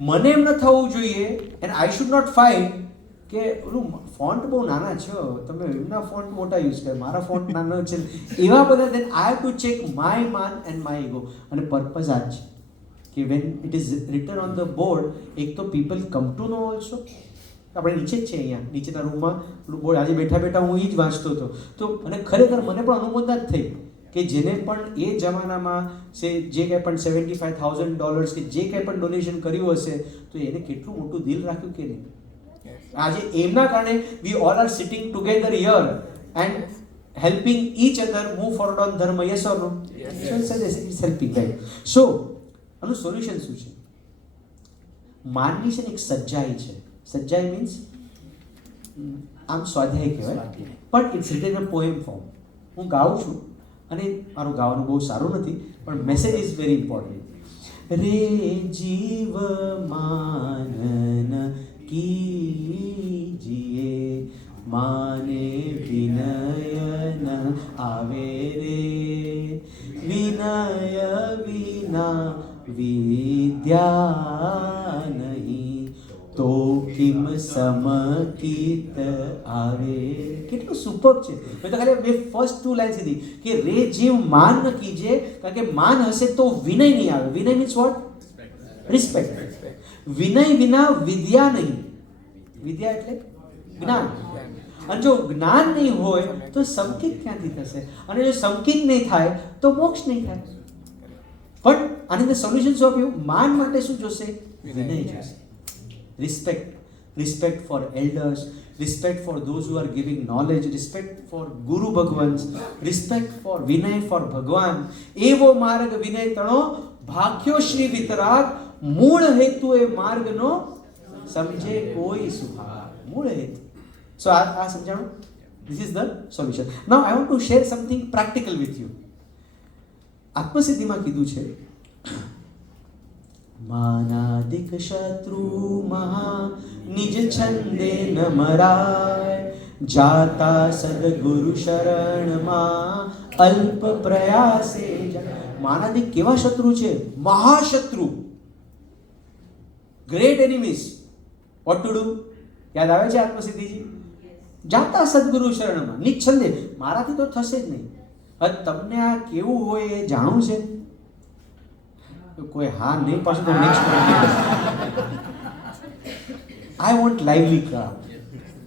મને એમ ન થવું જોઈએ and I should not find કે ઓલું ફોન્ટ બહુ નાના છે, તમે એમના ફોન્ટ મોટા યુઝ કરે, મારા ફોન્ટ નાનો છે, એવા બધા. Then I have to check my માન એન્ડ માય ઈગો. અને પર્પઝ આ જ છે કે when it is written on the board, એક તો people come to know also. આપણે નીચે જ છે, અહીંયા નીચેના રૂમમાં બોર્ડ આજે બેઠા બેઠા હું એ જ વાંચતો હતો. તો અને ખરેખર મને પણ અનુમોદના જ થઈ કે જેને પણ એ જમાનામાં જે કંઈ પણ $75,000 કે જે કંઈ પણ ડોનેશન કર્યું હશે, તો એને કેટલું મોટું દિલ રાખ્યું કે નહીં. આજે એમના કારણે we all are sitting together here and helping each other move forward on dharma. Yes or no? It's helping, right? So આનું સોલ્યુશન શું છે? માનની છે ને એક સચ્ચાઈ છે. સચ્ચાઈ મીન્સ આમ સ્વાધ્યાય કહેવાય, પણ it's written a poem form. હું ગાઉં છું અને મારું ગાવાનું બહુ સારું નથી, પણ મેસેજ ઇઝ વેરી ઇમ્પોર્ટન્ટ. રે જીવ માનન કીજીએ, માને વિનયન આવે રે, વિનય વિના વિદ્યા નહીં, તો કિમ સમકિત આવે. કેટલું સુપર છે. મેં તો ખાલી ફર્સ્ટ 2 લાઈન કીધી કે રે જીવ માન ન કીજે, કારણ કે માન હશે તો વિનય નહીં આવે. વિનય મીન્સ વોટ? રિસ્પેક્ટ. વિનય વિના વિદ્યા નહીં. વિદ્યા એટલે જ્ઞાન. અને જો જ્ઞાન નહીં હોય તો સંકિત ક્યાંથી થશે? અને જો સંકિત નહીં થાય તો મોક્ષ નહીં થાય. પણ આની અંદર સોલ્યુશન શું આપ્યું? માન માટે શું જોશે? વિનય જોશે. Respect for elders, respect for those who are giving knowledge, respect for Guru Bhagwans, respect for Vinay for Bhagwan. એવો માર્ગ વિનય તણો ભાગ્યો શ્રી વિતરાગ, મૂળ હેતુ એ માર્ગનો સમજે કોઈ સુભાગ. મૂળ હેતુ. સો આ સમજાણું? This is the solution. Now I want to share something practical with you. આત્મસિદ્ધિમાં કીધું છે, માનાદિક શત્રુ મહા નિજ છંદે ન મરાય, જાતા સદગુરુ શરણમાં અલ્પ પ્રયાસે જાય. માનાદિક કેવા શત્રુ છે? મહાશત્રુ, great enemies. What to do? યાદ આવે છે આત્મસિદ્ધિજી? જાતા સદગુરુ શરણમાં નિચ્છંદે. મારાથી તો થશે જ નહીં. હવે તમને આ કેવું હોય એ જાણવું છે? કોઈ હા નહીં પાછું તો next. I want lively crowd.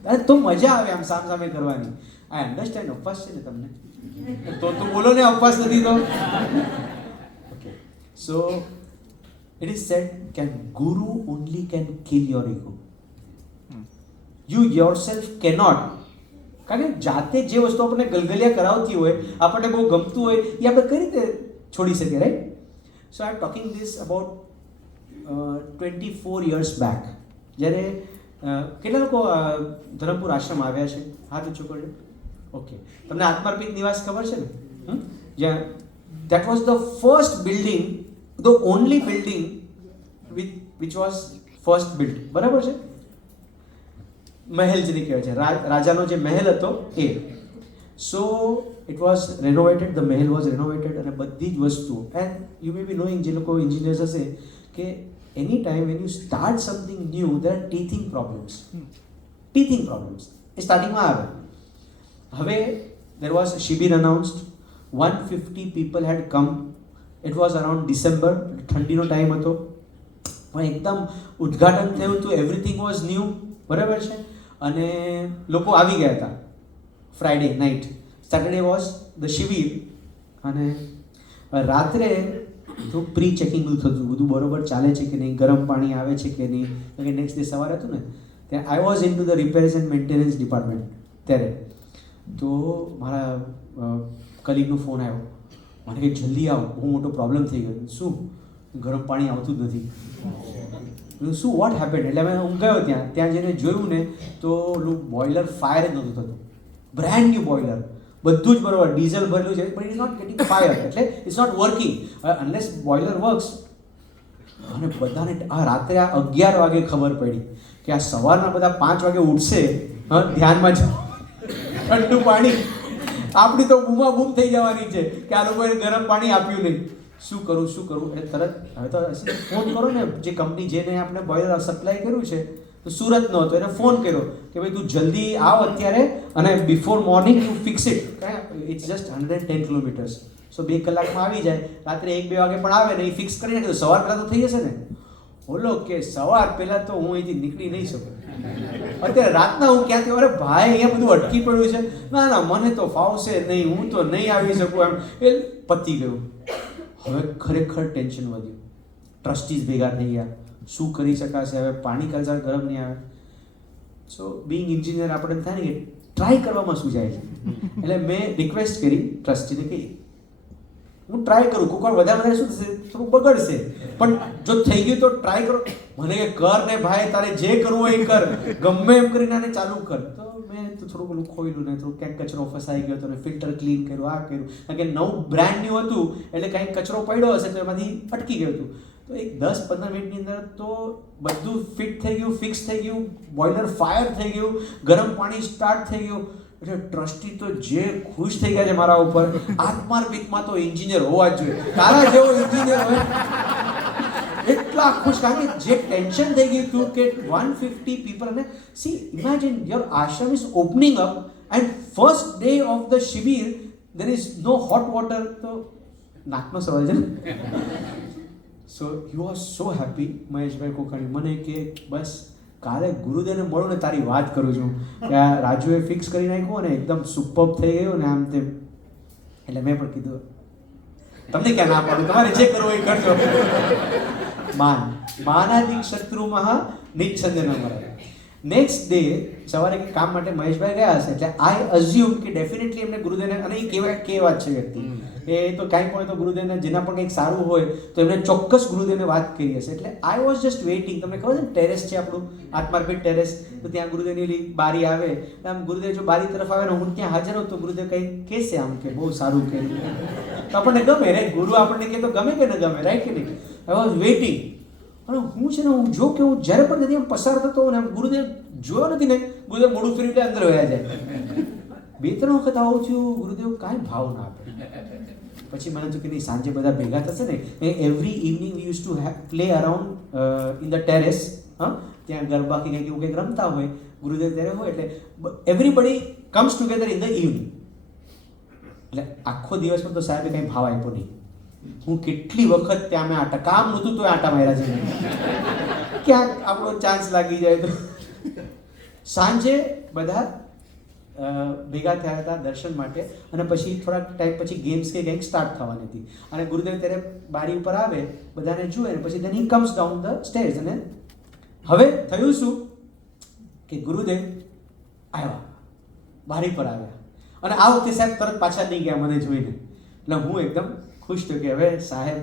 અરે તો મજા આવે આમ સામ સામે કરવાની. I understand. ઉપવાસ છે ને તમને, તો તું બોલો ને ઉપવાસ નથી તો. Okay, so it is said કે guru only can kill your ego. You yourself cannot. કારણ કે જાતે જે વસ્તુ આપણને ગલગલિયા કરાવતી હોય, આપણને બહુ ગમતું હોય, એ આપણે કઈ રીતે છોડી શકીએ, right? So I am talking this about 24 years back. જ્યારે કેટલા લોકો ધરમપુર આશ્રમ આવ્યા છે? હાથ ઊંચો કરજો. ઓકે, તમને આત્માર્પિત નિવાસ ખબર છે ને? જ્યાં that was the first building, the only building which was first built. બરાબર છે? મહેલ જેને કહેવાય છે, રાજાનો જે મહેલ હતો એ. સો it was renovated, the mahal was renovated, અને બધી જ વસ્તુ. and you may be knowing, જે લોકો engineers હશે, કે any time when you start something new there are teething problems. એ સ્ટાર્ટિંગમાં આવે. હવે there was a shibir announced, 150 people had come. it was around December, ઠંડીનો ટાઈમ હતો, પણ એકદમ ઉદ્ઘાટન થયું હતું, everything was new. બરાબર છે? અને લોકો આવી ગયા હતા. Friday night, Saturday was the શિબિર, અને રાત્રે તો પ્રી ચેકિંગ બધું થતું, બધું બરોબર ચાલે છે કે નહીં, ગરમ પાણી આવે છે કે નહીં. તો કે નેક્સ્ટ ડે સવારે હતું ને, ત્યાં I was in to the repairs and maintenance department ત્યારે. તો મારા કલીગનો ફોન આવ્યો, મને કે જલ્દી આવો, બહુ મોટો પ્રોબ્લેમ થઈ ગયો. શું? ગરમ પાણી આવતું જ નથી. શું વોટ હેપેન્ડ? એટલે અમે હું ગયો ત્યાં જઈને જોયું ને, તો બોઇલર ફાયર જ નહોતું થતું. બ્રાન્ડ ન્યુ બોઇલર, બધું જ બરોબર, ડીઝલ ભરેલું છે, પણ it is not getting fire, એટલે it's not working unless boiler works. અને બધાને આ રાત્રે 11 વાગે ખબર પડી કે આ સવારના બધા 5 વાગે ઉઠશે, ધ્યાનમાં જ ઠંડુ પાણી. આપણી તો બૂમા બૂમ થઈ જવાની છે કે આ લોકોએ ગરમ પાણી આપ્યું નહીં. શું કરું એટલે તરત હવે તો ફોન કરો ને, જે કંપની જેને આપણે બોઇલર સપ્લાય કર્યું છે તો સુરતનો હતો, એને ફોન કર્યો કે ભાઈ તું જલ્દી આવ અત્યારે અને before morning you fix it, it's just 110 kilometres, so 2 કલાકમાં આવી જાય, રાત્રે 1-2 વાગે પણ આવે ને, એ ફિક્સ કરી નાખે તો સવાર પહેલાં તો થઈ જશે ને. બોલો કે સવાર પહેલાં તો હું અહીંથી નીકળી નહીં શકું. અત્યારે રાતના હું ક્યાંથી, અરે ભાઈ અહીંયા બધું અટકી પડ્યું છે, ના મને તો ફાવશે નહીં, હું તો નહીં આવી શકું, એમ એ પતી ગયું. હવે ખરેખર ટેન્શન વધ્યું, ટ્રસ્ટીઝ ભેગા થઈ ગયા, શું કરી શકાશે, હવે પાણી કલ્ચર ગરમ નહીં આવે. સો બિંગ એન્જિનિયર આપણે થાય ને કે ટ્રાય કરવામાં શું જાય છે, એટલે મેં રિક્વેસ્ટ કરી ટ્રસ્ટીને કે હું ટ્રાય કરું, કોઈક વાર વધારે શું થશે, થોડું બગડશે, પણ જો થઈ ગયું તો ટ્રાય કરો. મને કે કર ને ભાઈ, તારે જે કરવું હોય એ કર, ગમે એમ કરીને આને ચાલુ કર. તો મેં તો થોડું પેલું ખોયલું ને થોડું ક્યાંક કચરો ફસાઈ ગયો હતો ને ફિલ્ટર ક્લીન કર્યું, આ કર્યું, કારણ કે નવું બ્રાન્ડ ન્યૂ હતું એટલે કંઈક કચરો પડ્યો હશે તો એમાંથી અટકી ગયું હતું. તો એક 10-15 મિનિટની અંદર તો બધું ફિટ થઈ ગયું, ફિક્સ થઈ ગયું, બોઇલર ફાયર થઈ ગયું, ગરમ પાણી સ્ટાર્ટ થઈ ગયું. એટલે ટ્રસ્ટી તો જે ખુશ થઈ ગયા છે મારા ઉપર, આત્માર્પિતમાં તો એન્જિનિયર હોવા જ જોઈએ, તારા જેવો એન્જિનિયર હોય એટલા ખુશ. કારણ કે જે ટેન્શન થઈ ગયું હતું કે 150 પીપલ, અને see imagine your ashram is opening up and first day of the shibir there is no hot water, તો નાકનો સવાલ છે ને. So you are so happy Maheshbhai Kokani. મને કે બસ કાલે ગુરુદેવને મળું ને તારી વાત કરું છું કે આ રાજુએ ફિક્સ કરી નાખ્યું અને એકદમ સુપર્બ થઈ ગયું ને આમ તેમ. એટલે મેં પણ કીધું તમને ક્યાં ના પાડું, તમારે જે કરવું એ કરજો. માનાદિક શત્રુમઃ નિચ્છંદે ન મરાય. નેક્સ્ટ ડે સવારે કામ માટે મહેશભાઈ ગયા હશે, એટલે આઈ અઝ્યુમ કે ડેફિનેટલી એમને ગુરુદેવને, અને એ કેવા છે વ્યક્તિ, એ તો કાંઈ પણ તો ગુરુદેવને જેના પણ કંઈક સારું હોય તો એમને ચોક્કસ ગુરુદેવને વાત કરી હશે. એટલે આઈ વોઝ જસ્ટ વેઇટિંગ. તમને ખબર છે ને ટેરેસ છે આપણું આત્માર્પિત ટેરેસ, તો ત્યાં ગુરુદેવની બારી આવે, આમ ગુરુદેવ જો બારી તરફ આવે ને હું ત્યાં હાજર હોઉં તો ગુરુદેવ કંઈક કહેશે આમ કે બહુ સારું કર્યું, તો આપણને ગમે, રાઈટ? ગુરુ આપણને કહે તો ગમે કે ન ગમે, રાઈટ કે નહીં? I was waiting. અને હું છે ને, હું જો કે હું જ્યારે પણ નથી પસાર થતો હોઉં ને, ગુરુદેવ જોયો નથી ને, ગુરુદેવ મોડું ફેરવીને અંદર વયા જાય. 2-3 વખત આવું થયું, ગુરુદેવ કાંઈ ભાવ ના આપે. પછી મને તો કે નહીં, સાંજે બધા ભેગા થશે ને, every evening V use to play around in the terrace. ત્યાં ગરબા કે કંઈક એવું કંઈક રમતા હોય, ગુરુદેવ ત્યારે હોય, એટલે everybody comes together in the evening. એટલે આખો દિવસમાં તો સાહેબે કંઈ ભાવ આપ્યો નહીં. હું કેટલી વખત ત્યાં મેં આટા, કામ નહોતું તો આટા માર્યા છે, ક્યાંક આપણો ચાન્સ લાગી જાય તો. સાંજે બધા ભેગા થયા હતા દર્શન માટે, અને પછી થોડાક ટાઈમ પછી ગેમ્સ કે કંઈક સ્ટાર્ટ થવાની હતી, અને ગુરુદેવ ત્યારે બારી ઉપર આવે, બધાને જુએ, ને પછી દેન હી કમ્સ ડાઉન ધ સ્ટેર્સ. અને હવે થયું શું કે ગુરુદેવ આવ્યા, બારી પર આવ્યા, અને આ વખતે સાહેબ તરત પાછા નહીં ગયા મને જોઈને. એટલે હું એકદમ ખુશ થયો કે હવે સાહેબ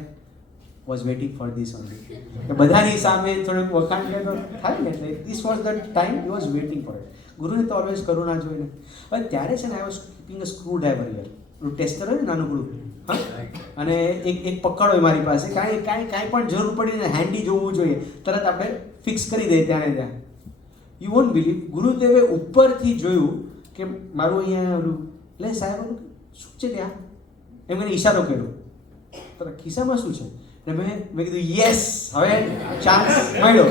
was waiting for this only, કે બધાની સામે થોડુંક વખાણ કરે તો થાય ને, એટલે this was the time he was waiting for it. ગુરુને તો ઓલવેઝ કરુણા જોઈને. હવે ત્યારે છે ને I was keeping a screwdriver here, tester હોય ને નાનું ગ્રુપ, હા, અને એક પકડ હોય મારી પાસે, કાંઈ પણ જરૂર પડી ને હેન્ડી જોવું જોઈએ, તરત આપણે ફિક્સ કરી દઈએ ત્યાં ને ત્યાં. યુ વોન્ટ બિલીવ, ગુરુદેવે ઉપરથી જોયું કે મારું અહીંયા ઓલું, એટલે સાહેબ શું છે ત્યાં, એમ મને ઈશારો કર્યો, તો ખિસ્સામાં શું છે? એટલે મેં કીધું યસ, હવે ચાન્સ મળ્યો.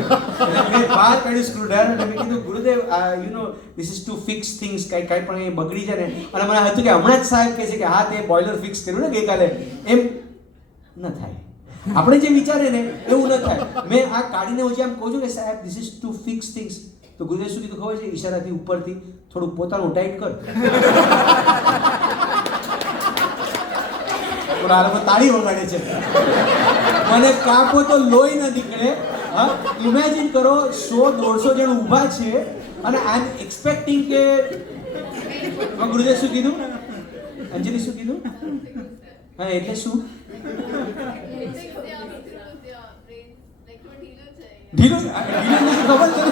મેં બહાર કાઢ્યું સ્ક્રૂ ડ્રાઈવર, અને મેં કીધું Gurudev you know this is to fix things, કાંઈ પણ એ બગડી જાય ને, અને મને હતું કે હમણાં જ સાહેબ કહે છે કે હા તે બોઇલર ફિક્સ કર્યું ને ગઈકાલે, એમ ન થાય. આપણે જે વિચારે ને એવું ન થાય. મેં આ કાઢીને હું જેમ કહું છું કે સાહેબ this is to fix things, તો ગુરુદેવ શું કીધું ખબર છે? ઈશારાથી ઉપરથી થોડુંક પોતાનું ટાઈટ કર. આ લોકો તાળી વગાડે છે, મને કાપો તો લોહી ન નીકળે. હા, ઇમેજિન કરો 100-150 જણ ઊભા છે, અને આઈ એમ એક્સપેક્ટિંગ કે ગુરુદેવ શું કીધું? અંજલિ શું કીધું? હા, એટલે શું ઢીલું ખબર છે,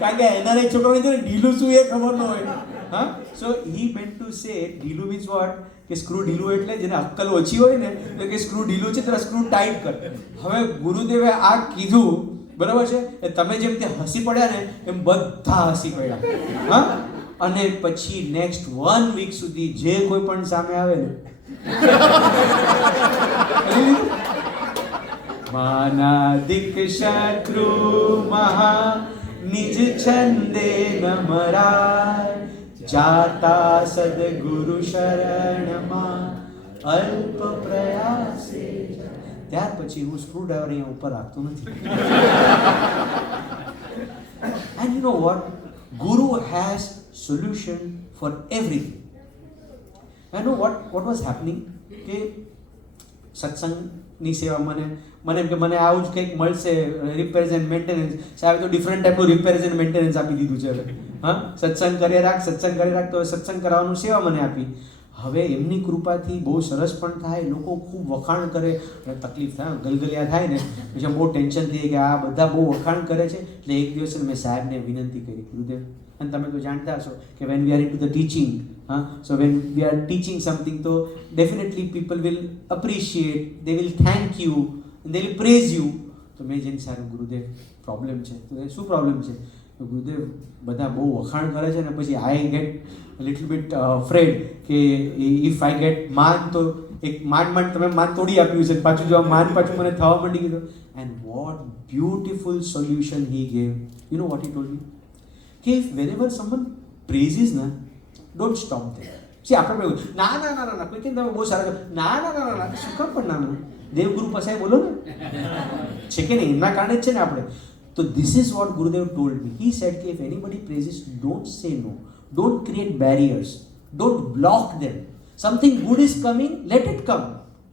કારણ કે એના છોકરાને છે ને ઢીલું શું એ ખબર ન હોય. હા, સો હી મેન્ટ ટુ સે ઢીલું મીન્સ વોટ, કે સ્ક્રૂ ઢીલું એટલે જેને અક્કલ ઓછી હોય ને, એટલે કે સ્ક્રૂ ઢીલું છે તો સ્ક્રૂ ટાઈટ કર. હવે ગુરુદેવે આ કીધું, બરાબર છે, એ તમે જેમ તે હસી પડ્યા ને એમ બધા હસી પડ્યા. હા, અને પછી નેક્સ્ટ 1 વીક સુધી જે કોઈ પણ સામે આવે ને માનાદિક શત્રુ મહા નિજ છંદે નમરાય, જાતા સદગુરુ શરણમાં અલ્પ પ્રયાસે. ત્યાર પછી હું સ્ક્રૂડ્રાઈવર અહીંયા ઉપર રાખતો નથી. And you know what? Guru has solution for everything. I know what was happening કે સત્સંગની સેવા મને એમ કે મને આવું જ કંઈક મળશે, રિપેર્સ એન્ડ મેન્ટેનન્સ. સાહેબ તો ડિફરન્ટ ટાઈપનું રિપેર્સ એન્ડ મેન્ટેનન્સ આપી દીધું છે હવે. હા, સત્સંગ કરી રાખ તો સત્સંગ કરાવવાનું સેવા મને આપી. હવે એમની કૃપાથી બહુ સરસ પણ થાય, લોકો ખૂબ વખાણ કરે, તકલીફ થાય, ગલગલિયા થાય ને પછી બહુ ટેન્શન થઈ કે આ બધા બહુ વખાણ કરે છે. એટલે એક દિવસ મેં સાહેબને વિનંતી કરી, ગુરુદેવ, અને તમે તો જાણતા હશો કે when we are into the teaching, so when we are teaching something, તો definitely people will appreciate, they will thank you, they will praise you. તો મેં જઈને સારું ગુરુદેવ પ્રોબ્લેમ છે. તો શું પ્રોબ્લેમ છે? ગુરુદેવ બધા બહુ વખાણ કરે છે ને પછી I get little bit afraid કે ઇફ આઈ ગેટ માન, તો એક માંડ તમે માન તોડી આપ્યું છે, પાછું જો માન પાછું મને થવા માંડી ગયું. And what beautiful solution he gave. You know what he told મી? કે whenever someone praises na, don't stop there. See, આપણે ના કોઈ કે તમે બહુ સારા ના શું કામ પણ ના દેવગુરુ પાસે બોલો ને, છે કે નહીં? એમના કારણે જ છે ને આપણે. તો this is what Gurudev told me. He said કે if anybody praises, don't say no, don't create barriers, don't block them. Something good is coming, let it come,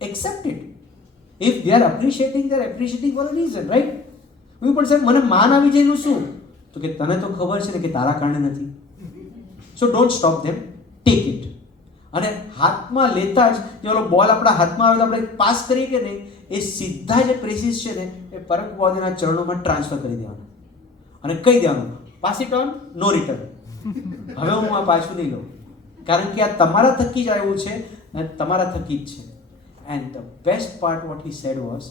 accept it. If they are appreciating for a reason, right? કોઈ પણ સાહેબ મને માન આવી જાય એનું શું? તો કે તને તો ખબર છે ને કે તારા કારણે નથી. સો don't stop them, take it. અને હાથમાં લેતા જ જે ઓલો બોલ આપણા હાથમાં આવે તો આપણે પાસ કરીએ કે નહીં, એ સીધા જે પ્રેસીસ છે ને એ પરમ બાવાજીના ચરણોમાં ટ્રાન્સફર કરી દેવાના અને કહી દેવાનું, pass it on, no return. હવે હું આ પાછું નહીં લઉં, કારણ કે આ તમારા થકી જ આવ્યું છે અને તમારા થકી જ છે. And the best part what he said was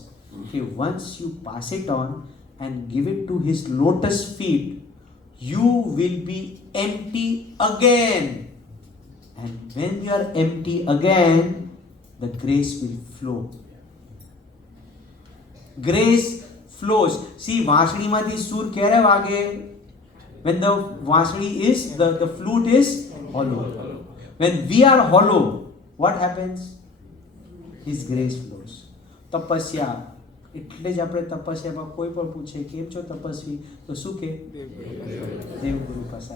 કે once you pass it on and give it to his lotus feet, you will be empty again. And when you are empty again, the grace will flow. Grace flows. See, વાંસળીમાંથી સૂર ક્યારે વાગે? When the વાંસળી is, the flute is hollow. When we are hollow, what happens? His grace flows. તપસ્યા, એટલે જ આપણે તપસ્યામાં કોઈ પણ પૂછે કેમ છો તપસ્વી, તો શું કે દેવગુરુ પાસે.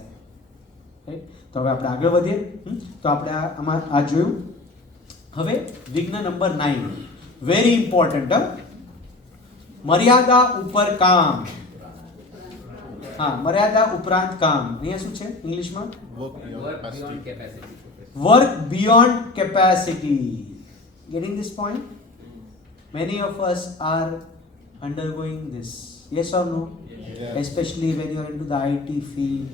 રાઈટ? તો હવે આપણે આગળ વધીએ. તો આપણે આમાં આ જોયું. હવે વિઘ્ન નંબર 9, વેરી ઇમ્પોર્ટન્ટ. મર્યાદા ઉપર કામ. હા, મર્યાદા ઉપરાંત કામ. અહીંયા શું છે ઇંગ્લિશમાં? Work beyond capacity. Getting this point? Many of us are undergoing this. Yes or no? Yes. Especially when you are into the IT field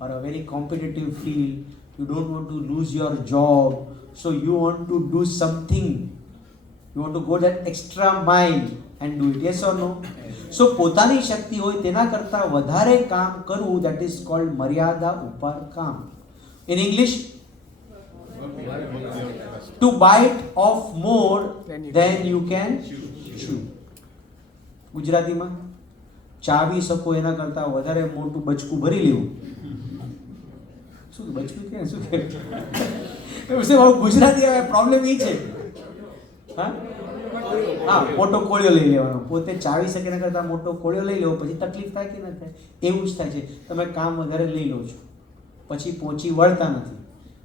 or a very competitive field, you don't want to lose your job, so you want to do something. You want to go that extra mile and do it. Yes or no? Yes. So પોતાની શક્તિ હોય તેના કરતા વધારે કામ કરવું, that is called મર્યાદા ઉપર કામ. In English, to bite off more than you can chew. ગુજરાતીમાં ચાવી શકો એના કરતા વધારે મોટું બચકું ભરી લેવું. શું બચકું કે શું કે ગુજરાતી પ્રોબ્લેમ એ છે. હા, મોટો કોળિયો લઈ લેવાનો. પોતે ચાવી શકે એના કરતા મોટો કોળિયો લઈ લેવો, પછી તકલીફ થાય કે ના થાય? એવું જ થાય છે. તમે કામ વધારે લઈ લો છો, પછી પહોંચી વળતા નથી,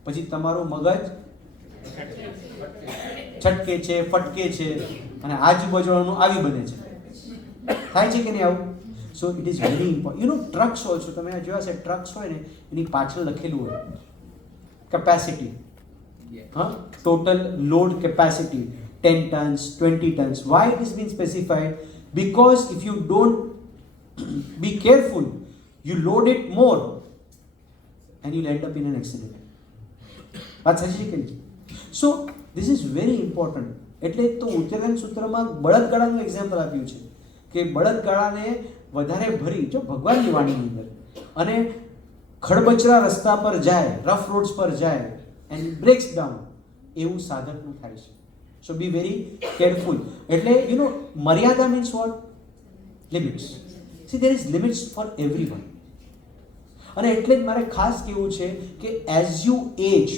પછી તમારું મગજ છટકે છે, ફટકે છે અને આજુબાજુનું આવી બને છે. થાય છે કે નહીં આવું? સો it is very important. You know trucks also, તમે જોયા છે ટ્રક્સ હોય ને એની પાછળ લખેલું હોય કેપેસિટી. હા, total load capacity 10 tons, 20 tons. Why it is being specified? Because if you don't be careful, you load it more and you'll end up in an accident. વાત સાચી છે. સો ધીસ ઇઝ વેરી ઇમ્પોર્ટન્ટ. એટલે તો ઉત્તરાયણ સૂત્રમાં બળદગાડાનું example આપ્યું છે કે બળદગાડાને વધારે ભરી, જો ભગવાનની વાણીની અંદર, અને ખડબચરા રસ્તા પર જાય, રફ રોડ્સ પર જાય એન્ડ બ્રેક્સ ડાઉન, એવું સાધકનું થાય છે. સો બી વેરી કેરફુલ. એટલે મર્યાદા means what? Limits. C there is limits four everyone. અને એટલે જ મારે ખાસ કહેવું છે કે એઝ યુ એજ,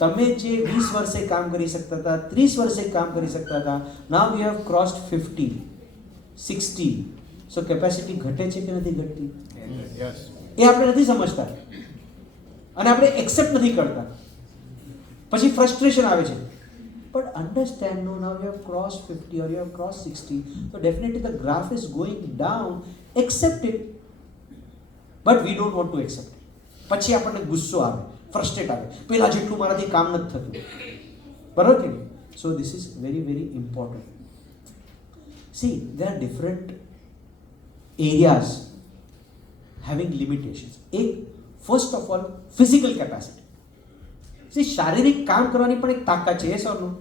તમે જે 20 વર્ષે કામ કરી શકતા હતા, 30 વર્ષે કામ કરી શકતા હતા, now you have crossed 50, 60. So capacity ઘટે છે કે નથી ઘટતી? એ આપણે નથી સમજતા અને આપણે એક્સેપ્ટ નથી કરતા. પછી ફ્રસ્ટ્રેશન આવે છે. But understand, no, now you have crossed 50 or you have crossed 60, so definitely the graph is going down. Accept it. But we don't want to accept it. પછી આપણને ગુસ્સો આવે, ફ્રસ્ટ્રેટ આવે, પેલા જેટલું મારાથી કામ નથી થતું. બરાબર કે નહીં? So this is very very important. See, there are different areas having limitations. એક first of all physical capacity. શારીરિક કામ કરવાની પણ એક તાકાત છે. એ સરનું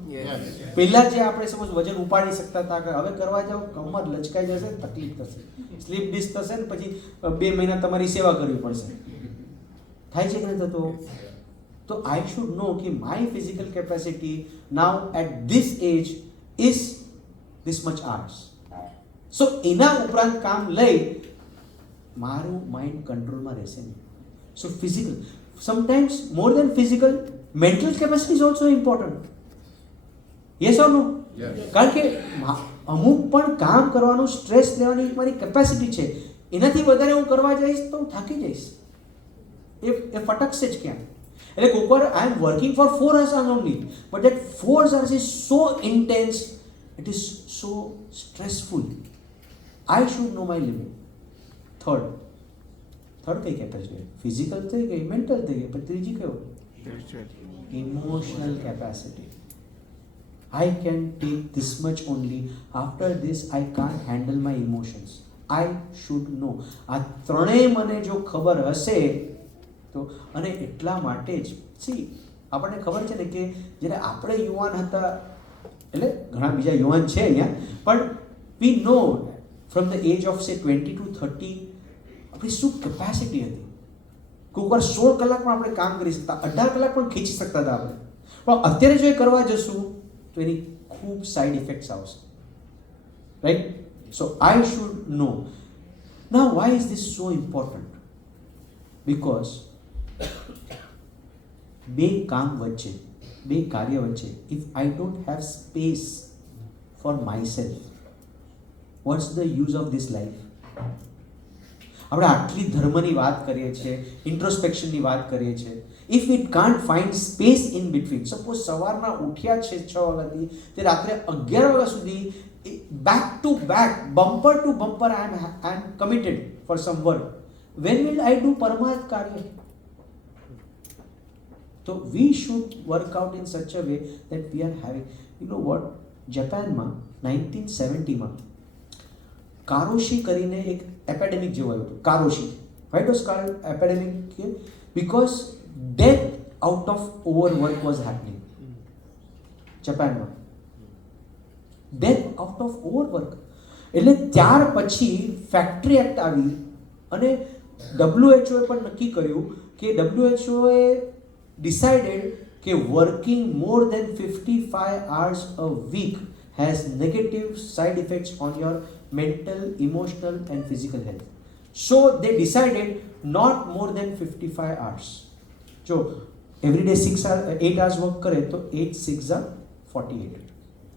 પહેલા જે આપણે સપોઝ વજન ઉપાડી શકતા હતા, હવે કરવા જાવ કમર લચકાઈ જશે, તકલીફ થશે, સ્લીપ ડિસ્ક થશે ને પછી 2 મહિના તમારી સેવા કરવી પડશે. થાય છે કે નહીં થતો? તો આઈ શુડ નો કે my physical capacity now at this age is this much hours. So એના ઉપરાંત કામ લઈ મારું માઇન્ડ કંટ્રોલમાં રહેશે નહીં. So physical, sometimes more than physical, mental capacity is also important. Yes or no? Yes. કારણ કે અમુક પણ કામ કરવાનું, સ્ટ્રેસ લેવાની મારી કેપેસિટી છે, એનાથી વધારે હું કરવા જઈશ તો હું થાકી જઈશ. એ ફટકશે જ ક્યાં. એટલે કોઈક વાર I am working for 4 hours only, but that 4 hours is so intense, it is so stressful. I should know my limit. Third કઈ કેપેસિટી? ફિઝિકલ થઈ ગઈ, મેન્ટલ થઈ ગઈ, પણ ત્રીજી કયો? Emotional capacity. I can take this much only, after this I can't handle my emotions. I should નો. આ ત્રણેય મને જો ખબર હશે તો, અને એટલા માટે જ આપણને ખબર છે ને કે જ્યારે આપણે યુવાન હતા, એટલે ઘણા બીજા યુવાન છે અહીંયા, પણ વી નો ફ્રોમ ધ એજ ઓફ સે 20 to 30 આપણી શું કેપેસિટી હતી. કોઈક વાર 16 કલાક પણ આપણે કામ કરી શકતા, 18 કલાક પણ ખીચી શકતા હતા આપણે. પણ અત્યારે જો એ કરવા જશું તો એની ખૂબ સાઇડ ઇફેક્ટ્સ આવશે. Right? So I should know. Now why is this so important? Because બે કામ વચ્ચે, બે કાર્ય વચ્ચે, if I don't have space for myself, what's the use of this life? આપણે આટલી ધર્મની વાત કરીએ છીએ, ઇન્ટ્રોસ્પેક્શનની વાત કરીએ છીએ. If it can't find space in between, suppose સવારના ઉઠ્યા છે 6 વાગ્યાથી તે રાત્રે 11 વાગ્યા સુધી back to back, bumper to bumper I am committed for some work, when will I do parmarth karya? તો we should work out in such a way that we are having, you know what, જાપાનમાં 1970માં karoshi કરીને એક epidemic જેવું આવ્યું હતું. Karoshi, why it was called epidemic? Because death out of overwork was happening જાપાનમાં. Death out of overwork. એટલે ત્યાર પછી ફેક્ટરી એક્ટ આવી અને WHO પણ નક્કી કર્યું કે WHO એ ડિસાઇડેડ કે working more than 55 hours a week has negative side effects on your mental, emotional and physical health. So they decided not more than 55 hours. So every day 8 hours work करे तो 8 6 are 48.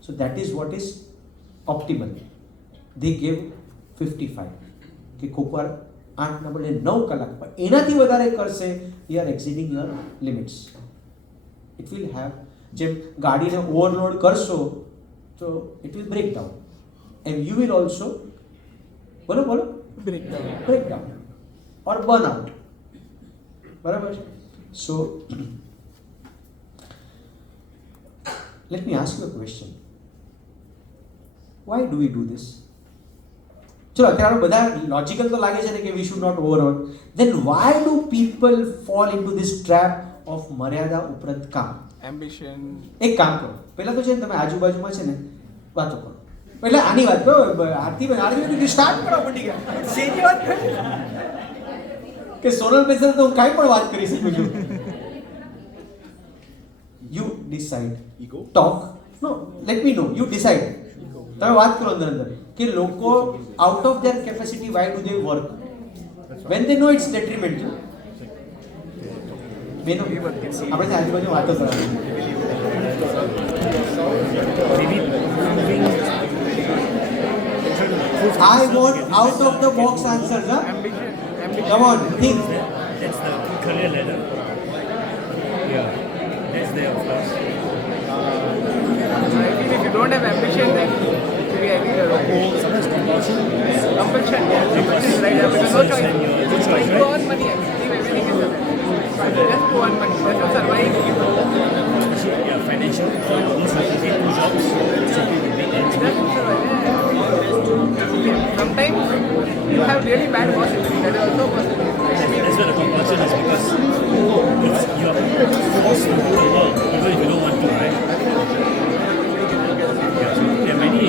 So that is what is optimal. They gave 55 કે કોકવાર 8 ના બદલે 9 કલાક, પણ એનાથી વધારે કરશે you are exceeding your limits. It will have, જેમ ગાડીને ઓવરલોડ કરશો તો it will break down and you will also બોલો break down or burn out. બરાબર? So let me ask you a question. Why do we do this? ચલો અત્યારે બધા logical તો લાગે છે ને કે we should not overwork. Then why do people fall into this trap of મર્યાદા ઉપરાંત કામ? Ambition. એક કામ કરો, પહેલા તો છે ને તમે આજુબાજુમાં છે ને વાતો કરો. એટલે આની વાત કરો, આરતી સ્ટાર્ટ કરો, પડી ગયા સીધી વાત કરી કે સોનલ પેસલ તો હું કાંઈ પણ વાત કરી શકું છું. decide. Ego? Talk. No, let me know. You decide. તમે વાત કરો અંદર અંદર કે લોકો out of their capacity, why do they work? When they know it's detrimental. બેનો આપણે આજુબાજુ વાતો કરવાની. I want out of the box answers, huh? Come on, think. That's the career ladder. Yeah, that's there of course. I think if you don't have ambition, then maybe I think you're okay. Sometimes compulsion. Compulsion, yeah. Compulsion is right. Because no choice. Good choice, If you earn money, I believe everything is there. Just to earn money. That's what survive. Especially, yeah, financial. So most people get 2 jobs. So people make ends meet. Just to survive. Yeah. Sometimes you have really bad bosses. That is also possible. That's where the compulsion is because it's, you are forced to do the work even if you don't want to, right? Yeah, so there are many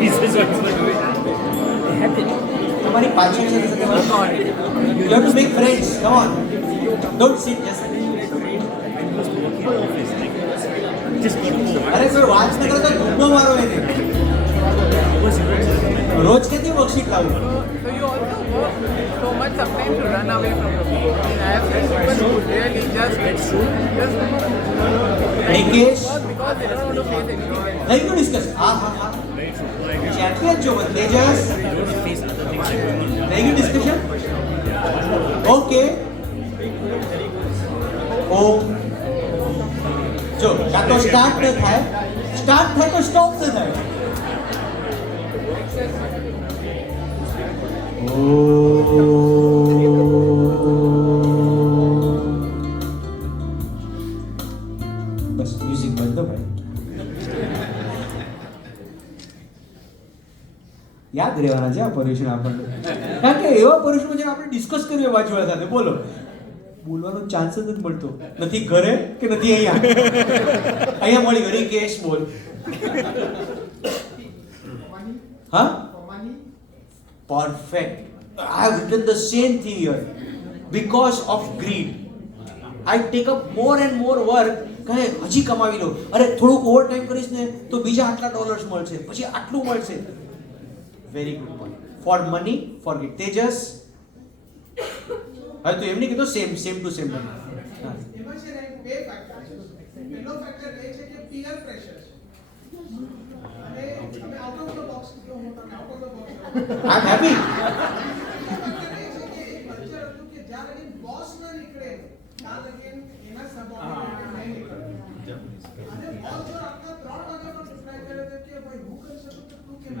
reasons why people do it. They have it. તમારી પાછળ છે તો તમે you have to make friends. Come on. Don't sit just. I'm supposed to work in office, like, just go to work. અરે કોઈ વાત ન કરે તો ધૂમો મારો એને. Once you go to the government, રોજ કેતી વર્કશીટ લાવું. So you also work so much sometimes to run away from your work. I have friends who really just Nikesh, because they don't want to face anything. like to discuss. હા હા હા. very true. Like, you champion છો મને Tejas. don't face other things that go on. Very good discussion. Okay. ઓ જો કાં તો start ન થાય, સ્ટાર્ટ થાય તો સ્ટોપ ન થાય. બસ મ્યુઝિક બંધ દો ભાઈ. યાદ રહેવાના છે આ પર્યુષણ આપણને, કારણ કે એવા પર્યુષણ જે આપણે ડિસ્કસ કરીએ વાંચવા સાથે. બોલો, બોલવાનો ચાન્સ જ નથી મળતો, નથી ઘરે કે નથી અહીંયા. અહીંયા મળી ગઈ કેશ બોલ. હા, perfect. I have written the same thing here. Because of greed, I take up more and more work. કહે હજી કમાવી લો, અરે થોડુંક ઓવર ટાઈમ કરીશ ને તો બીજા આટલા ડોલર્સ મળશે, પછી આટલું મળશે. Very good point. For money forget. Tejas, હવે તો એમ નહીં કીધું સેમ ટુ સેમ. એમાં છે ને બે ફેક્ટર છે. પહેલો ફેક્ટર એ છે કે પીઅર પ્રેશર છે. અને તમે આઉટ ઓફ ધ બોક્સ કીધો, હું તમને out of the box I am happy. Culture હતું કે જ્યાં લગીન બોસ ન નીકળે ત્યાં લગીન એના સબઓર્ડિનેટ નહીં નીકળે. અને બોસ જો રાતના 3 વાગ્યા પર રિપ્લાય કરે છે કે ભાઈ હું કરી શકું તો તું કેમ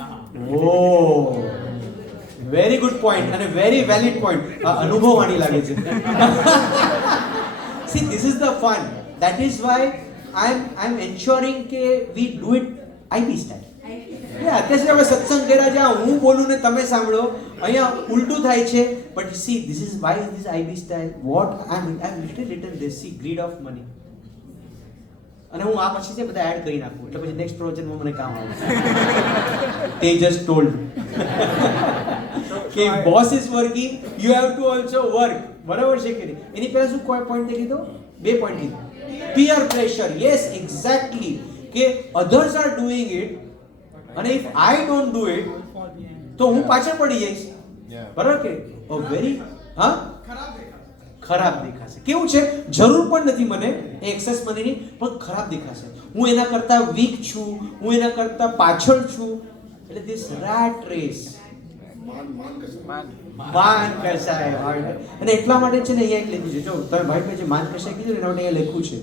ના? Oh, very good point and a very valid point. અનુભવ વાણી લાગે છે. See, this is the fun. That is why I'm ensuring કે we do it IP style. અત્યારે સુધી આપણે સત્સંગ કર્યા છે, હું બોલું ને તમે સાંભળો, અહીંયા ઉલટું થાય છે. But see, this is why this IP style. What I'm literally written this. See, greed of money. અને હું આ પછી છે બધા એડ કરી નાખું, એટલે પછી નેક્સ્ટ પ્રોજેક્ટમાં મને કામ આવે. They just told કે boss is working, you have to also work. બરાબર છે કે નહીં? એની પહેલા શું કોઈ પોઈન્ટ કીધો? 2 પોઈન્ટ કીધો. પિયર પ્રેશર. Yes, exactly. કે અધર્સ આર ડુઈંગ ઇટ અને if I don't do it તો હું પાછળ પડી જઈશ. બરાબર કે? વેરી હા, ખરાબ દેખાશે. ખરાબ દેખાશે. કેવું છે, જરૂર પણ નથી મને એ એક્સેસ મનીની, પણ ખરાબ દેખાશે. હું એના કરતા વીક છું, હું એના કરતા પાછળ છું. એટલે ધીસ રેટ રેસ, માન કસાય. અને એટલા માટે છે ને અહીંયા એક લખ્યું છે, જો તમે ભાઈ મેં જે માન કસાય કીધું એના માટે અહીંયા લખ્યું છે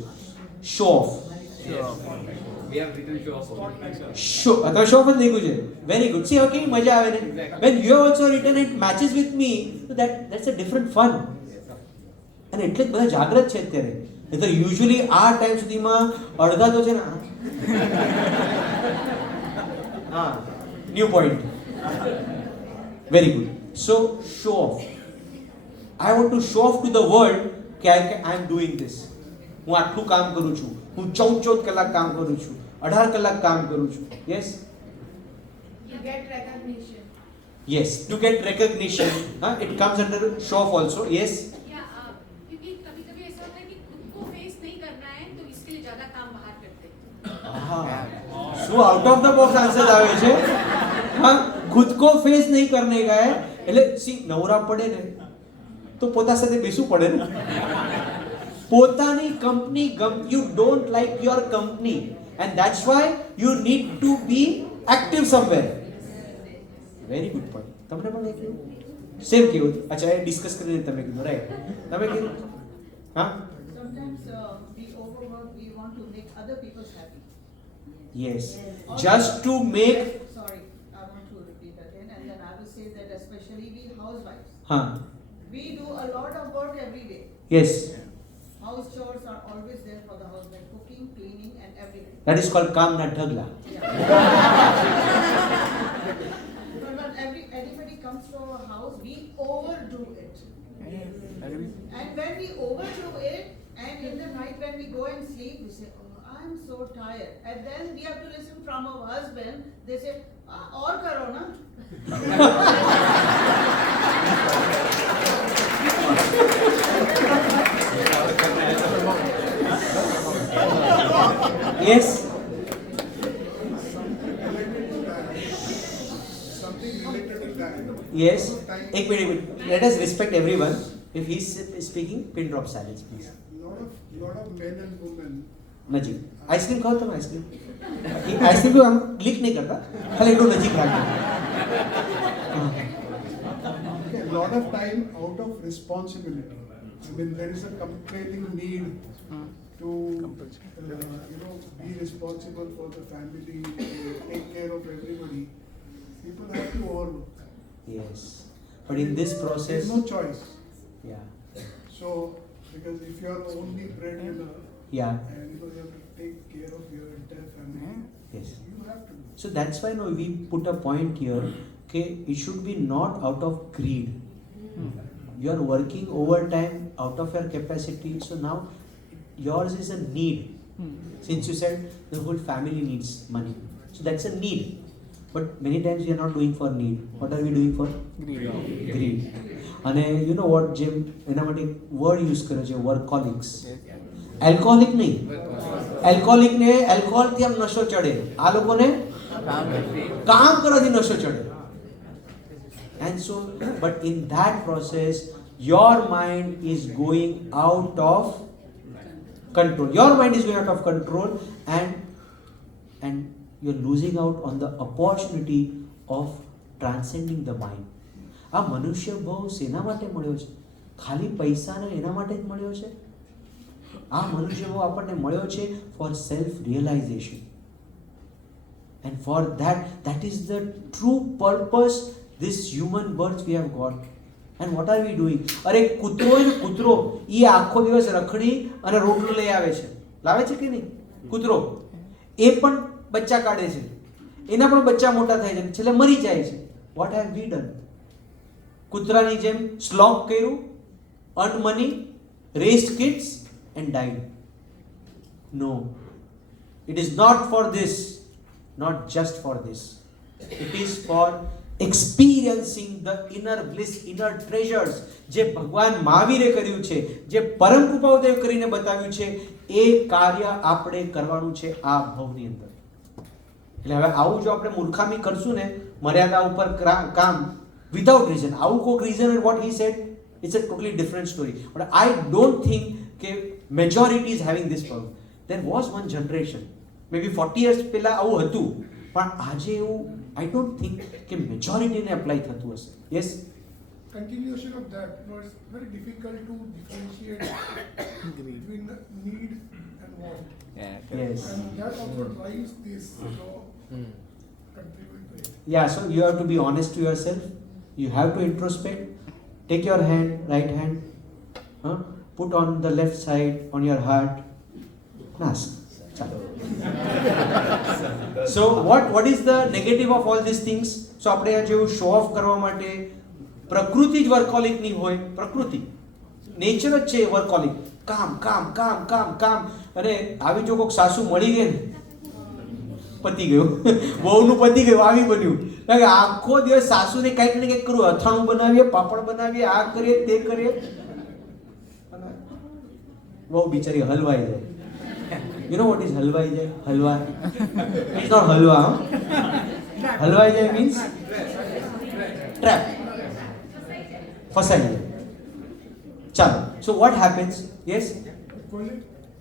શો ઓફ. શો અથવા શો ઓફ જ લખ્યું છે. Very good. સી હવે કેવી મજા આવે ને, when you have also written it matches with me, so that's a different fun. અને એટલે જ બધા જાગ્રત છે અત્યારે. નહીં તો યુઝ્યુઅલી આ ટાઈમ સુધીમાં અડધા તો છે ને. હા, new point. Very good. So show of. I want to show of to the world કે આઈ એમ ડુઈંગ ધીસ. હું આટલું કામ કરું છું, હું 14 કલાક કામ કરું છું, 18 કલાક કામ કરું છું. Yes, You get recognition. Yes, to get recognition. હા, it comes under show off also. Yes, क्योंकि कभी-कभी ऐसा होता है कि खुद को फेस नहीं करना है तो इसके लिए શું out of the box answer આવે છે હા ખુદ કો ફેસ નહીં કરને का है એટલે સી નવરા પડે ને તો પોતા સાથે બેસવું પડે ને પોતાની company you don't like your company and that's why you need to be active somewhere very good point તમને પણ એક સેમ કેવું અચ્છા એ ડિસ્કસ કરીને તમે કીધું રાઈટ તમે કીધું હા Sometimes we overwork, we want to make other people happy. Yes just to make Sorry, I want to repeat again, and then I will say that especially we housewives, હા we do a lot of work every day. Yes House chores are always there for the housewife, cooking, cleaning, and everything. That is called કામના ઢગલા But when anybody comes to our house, we overdo it. And when we overdo it, and in the night when we go and sleep, we say, "Oh, I'm so tired." And then we have to listen from our husband. They say, "Aur karo na." Yes. Something related to that. Yes. Time. एक minute. Let us respect everyone. If he is speaking, pin drop silence, please. Lot of men and women. નજીક ice cream ખાઓ તમે ice cream ice cream આમ click નહીં કરતા ખાલી એટલું નજીક રાખજો Okay, a lot of time out of responsibility. I mean, there is a compelling need to, be responsible for the family, to take care of everybody. People have to overlook. Yes. But in this process, There's no choice. yeah, So, because if you are the only breadwinner yeah, and you have to take care of your entire family, yes. you have to. So that's why no, we put a point here. Okay, it should be not out of greed. You are working overtime out of your capacity. So now yours is a need. Since you said the whole family needs money, so that's a need. But many times we are not doing for need. What are we doing for? Greed. અને you know vote જેમ એના માટે word use કર્યો છે વર્કોલિક્સ એલ્કોહોલિક નહીં એલ્કોહોલિકને એલ્કોહોલથી આમ નશો ચડે આ લોકોને કામ કરવાથી નશો ચડે and so but in that process your mind is going out of control. Your mind is going out of control and you're losing out on the opportunity of transcending the mind. આ મનુષ્ય ભાવ શેના માટે મળ્યો છે ખાલી પૈસાને એના માટે જ મળ્યો છે આ મનુષ્ય ભાવ આપણને મળ્યો છે for self realization and for that is the true purpose this human birth we have got. And what are we doing? અરે કૂતરો હોય ને કૂતરો એ આખો દિવસ રખડી અને રોટલો લઈ આવે છે લાવે છે કે નહીં કૂતરો એ પણ બચ્ચા કાઢે છે એના પણ બચ્ચા મોટા થાય છે છેલ્લે મરી જાય છે વોટ હેવ વી ડન કૂતરાની જેમ સ્લોક કર્યું earn money raised kids and died no it is not for this not just for this, it is for experiencing the inner bliss, inner treasures જે ભગવાન મહાવીરે કર્યું છે જે પરમ કૃપાદેવ કરીને બતાવ્યું છે એ કાર્ય આપણે કરવાનું છે આ ભવની અંદર એટલે હવે આવું જો આપણે મૂર્ખામી કરશું ને મર્યાદા ઉપર કામ વિધાઉટ રીઝન આવું કોઈક reason and what he said it's a totally different story but I don't think કે majority is having this problem there was one generation maybe 40 years પહેલા આવું હતું પણ આજે એવું આઈ ડોન્ટ થિંક કે મેજોરિટીને એપ્લાય થતું હશે yes Continuation of that, it's very difficult to differentiate between the need and want. Yes And that also drives this, contribute to it. yeah so you have to be honest to yourself you have to introspect take your hand right hand put on the left side on your heart nas so what is the negative of all these things so આપણે આ જેવું show of કરવા માટે પ્રકૃતિ જ વર્કોલિક ની હોય પ્રકૃતિ નેચર જ છે વર્કોલિક કામ કામ કામ કામ કામ અને આવી જો કોઈક સાસુ મળી ગઈ ને પતી ગયું વહુનું પતી ગયું આવી બન્યું કારણ કે આખો દિવસ સાસુને કંઈક ને કંઈક કરવું અથાણું બનાવીએ પાપડ બનાવીએ આ કરીએ તે કરીએ વહુ બિચારી હલવાઈ જાય You know what is halwai jai? Halwa. It's not halwa. Huh? Halwai jai means trap. ફસાઈ જાય. ચાલો. So what happens? Yes.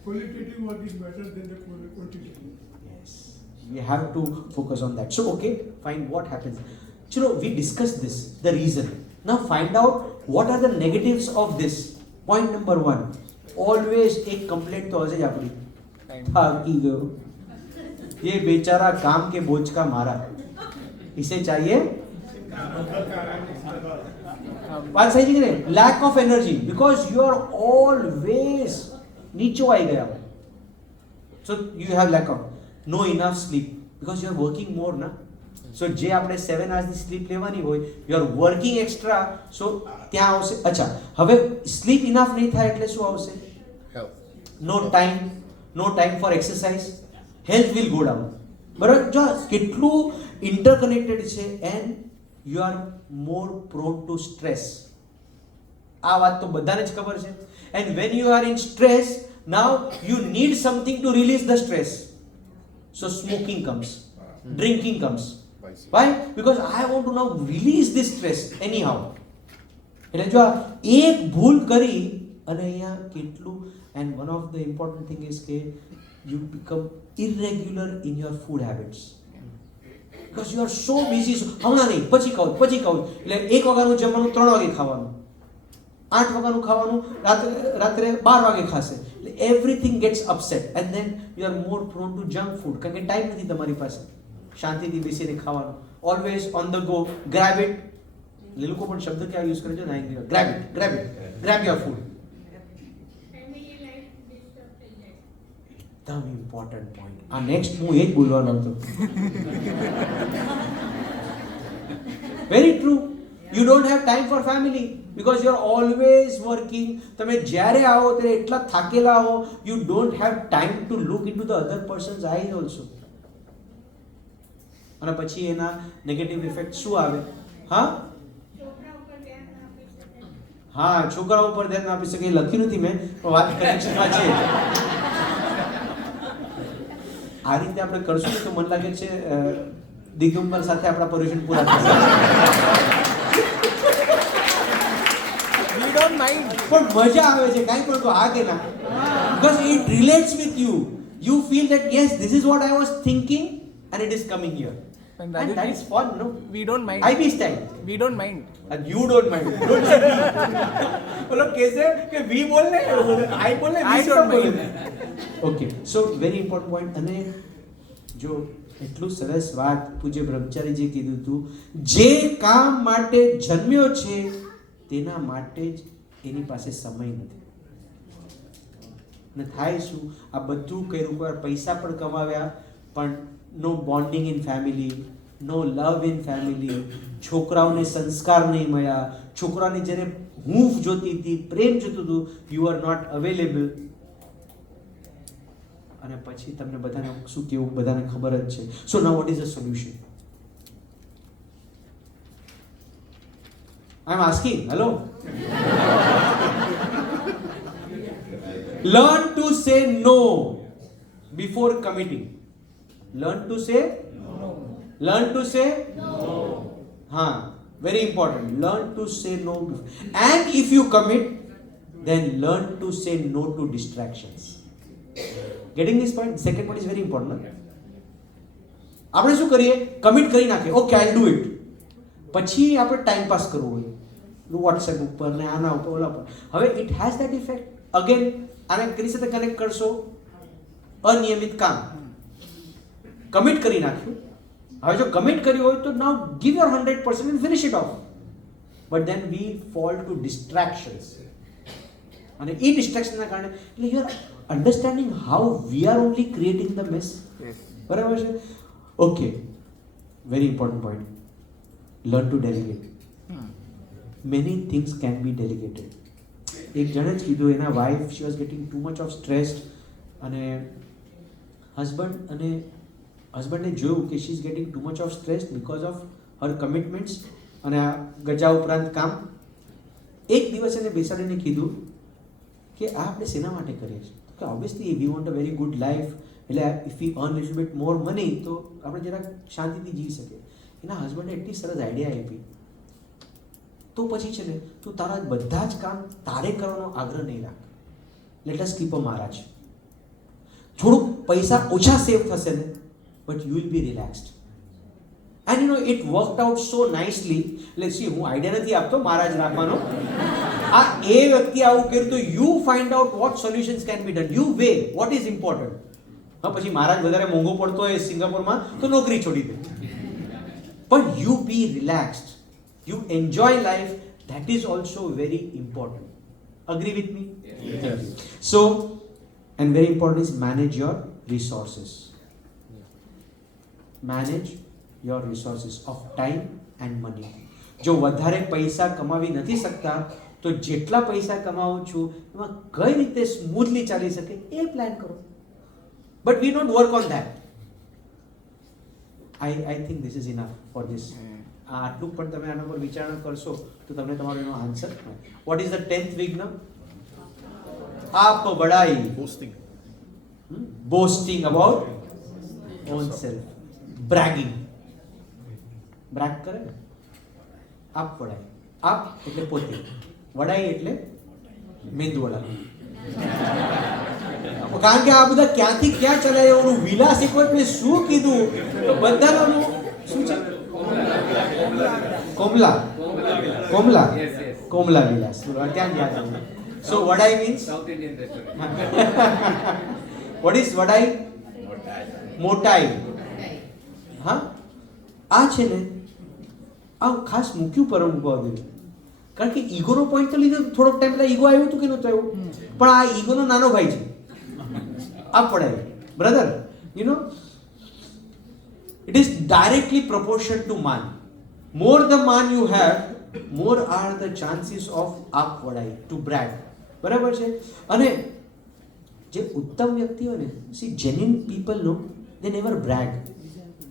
Qualitative work is better than the quantitative. Yes. We have to focus on that. So okay, fine. What happens? Chalo, we discussed this. The reason. Now find out what are the negatives of this. Point number 1. Always एक complaint तो हसे जापड़ी. थाकी गयो. ये बेचारा काम के बोझ का मारा. इसे चाहिए बात सही जी नहीं. Lack of energy because you are always नीचो आई गया. So you have lack of no enough sleep because you are working more ना. So જે આપણે 7 hours ની સ્લીપ લેવાની હોય you are working extra. So ત્યાં આવશે. અચ્છા હવે સ્લીપ ઇનફ નહીં થાય એટલે શું આવશે? No time for exercise. Health will go down. બરાબર. જો કેટલું ઇન્ટરકનેક્ટેડ છે and you are more prone to stress. આ વાત તો બધાને જ ખબર છે. And when you are in stress, now you need something to release the stress. So smoking comes, drinking comes. Why? Because I want to now release this stress anyhow. એટલે જો એક ભૂલ કરી અને અહીંયા કેટલું. And one of the important thing is કે you become irregular in your food habits. Because you are so busy. હમણાં નહીં, પછી ખાવું. એટલે 1 વાગ્યાનું જમવાનું 3 વાગે ખાવાનું, 8 વાગ્યાનું ખાવાનું રાત્રે 12 વાગે ખાશે. Everything gets upset and then you are more prone to junk food. કારણ કે ટાઈમ નથી તમારી પાસે શાંતિથી બેસીને ખાવાનું. Always on the go, grab it. એ લોકો પણ શબ્દ ક્યાં યુઝ કરે છે ને? grab it, grab your food. Family life disturb થઈ જાય. એકદમ ઇમ્પોર્ટન્ટ પોઈન્ટ. આ નેક્સ્ટ હું એ જ બોલવાનો હતો. Very true. You don't have time for family because you are always working. તમે જ્યારે આવો ત્યારે એટલા થાકેલા હો, you don't have time to look into the other person's eyes also. અને પછી એના નેગેટિવ ઇફેક્ટ શું આવે? હા છોકરા ઉપર ધ્યાન ના આપી શકે. હા, છોકરાઓ ઉપર ધ્યાન ના આપી શકે. એ લખ્યું નથી મેં, પણ વાત કનેક્શનમાં છે. આ રીતે આપણે કરશું તો મને લાગે છે દિગંબર સાથે આપણા પર્યુષણ પૂરા થશે. We don't mind. પણ મજા આવે છે કાંઈ પણ તો હા કે ના? Because it relates with you. You feel that yes, this is what I was thinking and it is coming here. And And that is fun, no? We don't mind. I be style. We don't mind. And you don't mind. Don't say we. बोलो कैसे कि we बोलने I बोलने I don't mind. Okay, so very important point. અને જો એટલું સરસ વાત પૂજ્ય બ્રહ્મચારીજી કીધું હતું, જે કામ માટે જન્મ્યો છે તેના માટે જ એની પાસે સમય નથી. ને થાય શું? આ બધું કર્યું, કોઈ પૈસા પણ કમાવ્યા પણ no bonding in family, no love in family, છોકરાઓને સંસ્કાર નહીં મળ્યા, છોકરાને જ્યારે હૂંફ જોતી હતી, પ્રેમ જોતું હતું, યુ આર નોટ અવેલેબલ. અને પછી તમને બધાને શું કેવું બધાને ખબર જ છે. So now what is the solution? I am asking. Hello, learn to say no before committing. Learn to say no. Learn to say no. Haan, very important. Learn to say no before. And if you commit, then learn to say no to distractions. Getting this point? Second point is very important. આપણે શું કરીએ? Commit કરી નાખીએ, okay I do it. પછી આપણે time pass કરવું હોય WhatsApp ઉપર ને આના ઉપર ઓલા ઉપર. હવે it has that effect. Again આને કરી સાથે કનેક્ટ કરશો, અનિયમિત કામ. કમિટ કરી નાખ્યું. હવે જો કમિટ કર્યું હોય તો નાઉ give your 100% and finish it off. But then we fall to distractions. અને એ ડિસ્ટ્રેક્શનના કારણે એટલે you are understanding how we are only creating the mess. બરાબર છે? Okay, very important point. Learn to delegate. Many things can be delegated. એક જણે જ કીધું, એના wife she was getting too much of stressed અને હસબન્ડને જોયું કે she is getting too much of stress because of her commitments અને આ ગજા ઉપરાંત કામ. એક દિવસ એને બેસાડીને કીધું કે આ આપણે શેના માટે કરીએ છીએ? કે obviously we want a very good life, એટલે if we earn little bit more money તો આપણે જરાક શાંતિથી જીવી શકીએ. એના હસબન્ડે એટલી સરસ આઈડિયા આપી, તો પછી છે ને તું તારા બધા જ કામ તારે કરવાનો આગ્રહ નહીં રાખ. લેટ અસ કીપ અ મહારાજ. થોડુંક પૈસા ઓછા સેવ થશે ને, but you will be relaxed. And you know it worked out so nicely. એટલે સી, હું આઈડિયા નથી આપતો મહારાજ રાખવાનો. આ એ વ્યક્તિ આવું કર્યું તો you find out vote solutions can be done. You way what is important. હા, પછી મહારાજ વધારે મોંઘો પડતો હોય સિંગાપોરમાં તો નોકરી છોડી દે. પણ you be relaxed, you enjoy life. That is also very important. Agree with me? So and very important is manage your resources. Manage your resources of time and money. જો વધારે પૈસા કમાવી નથી શકતા તો જેટલા પૈસા કમાવું છું એમાં કઈ રીતે સ્મૂથલી ચાલી શકે એ પ્લાન કરો. But we don't work on that. I think this is enough for this. આટલું પણ તમે આના પર વિચારણા કરશો તો તમને તમારો એનો answer. Vote is the 10th વિઘ્ન? आप बड़ाई, boasting about own self, bragging. brag કરે ને, આપ વડાઈ. આપ એટલે પોતે, વડાઈ એટલે મેંદુવડા. કારણ કે આ બધા ક્યાંથી ક્યાં ચલાય એનું વિલાસ એક વખત મેં શું કીધું તો બધાનું શું છે? કોમલા કોમલા વિલાસ. ત્યાં યાદ આવ્યું. So vadai means South Indian restaurant. what is vadai? મોટાઈ. હા, આ છે ને આ ખાસ મૂક્યું પર મૂકવા દે. કારણ કે ઈગોનો પોઈન્ટ તો લીધો. થોડોક ટાઈમ પહેલા ઈગો આવ્યું હતું કે નહોતું આવ્યું? પણ આ ઈગોનો નાનો ભાઈ છે. આ પડાય brother, you know it is directly proportional to man. More the man you have, more are the chances of આપ વડાઈ, to brag. બરાબર છે? અને જે ઉત્તમ વ્યક્તિ હોય ને, see genuine people no they never brag.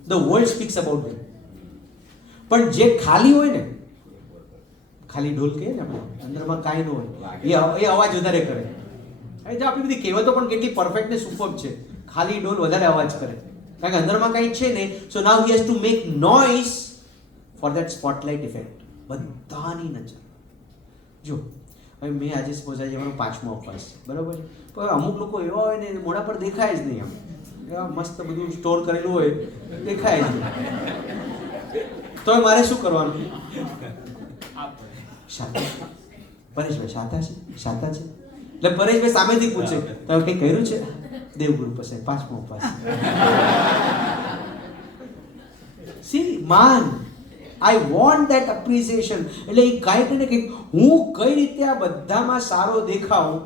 The world speaks about them. પણ જે ખાલી હોય ને, ખાલી ઢોલ કહે ને આપણે, અંદરમાં કાંઈ ન હોય, એ અવાજ વધારે કરે. જો આપણી બધી કહેવતો પણ કેટલી પરફેક્ટ ને સુપર્બ છે. ખાલી ઢોલ વધારે અવાજ કરે કારણ કે અંદરમાં કાંઈ છે ને. So now he has to make noise for that spotlight effect. બધાની નજર. જો હવે મેં આજે સપોઝ આજે મારો 5મો ઉપવાસ છે, બરાબર છે? પણ અમુક લોકો એવા હોય ને મોઢા પર દેખાય જ નહીં. આમ એવા મસ્ત બધું સ્ટોર કરેલું હોય, દેખાય જ નહીં. તો મારે શું કરવાનું? શાતા. પરેશભાઈ શાતા છે? શાતા છે. એટલે પરેશભાઈ સામેથી પૂછે, તમે કંઈ કર્યું છે? દેવગુરુ પાસે 5મો ઉપવાસ. સી માન, આઈ વોન્ટ ધેટ એપ્રિસિએશન. એટલે એ કાંઈક ને કંઈક હું કઈ રીતે આ બધામાં સારો દેખાઉં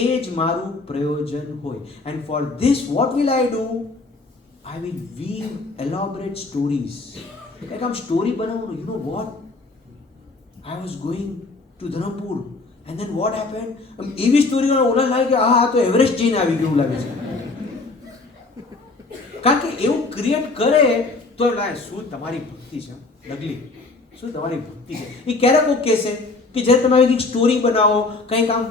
એ જ મારું પ્રયોજન હોય. And for this what will I do? I will weave elaborate stories. Like આમ સ્ટોરી બનાવવાનું. You know what, I was going to Dharampur and then what happen. એવી સ્ટોરી ઓલા લાગે કે આ તો એવરેસ્ટ જઈને આવી ગયું લાગે છે. કારણ કે એવું ક્રિએટ કરે તો શું તમારી ભક્તિ છે ડગલી? શું તમારી ભક્તિ છે? એ ક્યારેક કોક કહેશે કે જ્યારે તમે કંઈક સ્ટોરી બનાવો, કંઈક આમ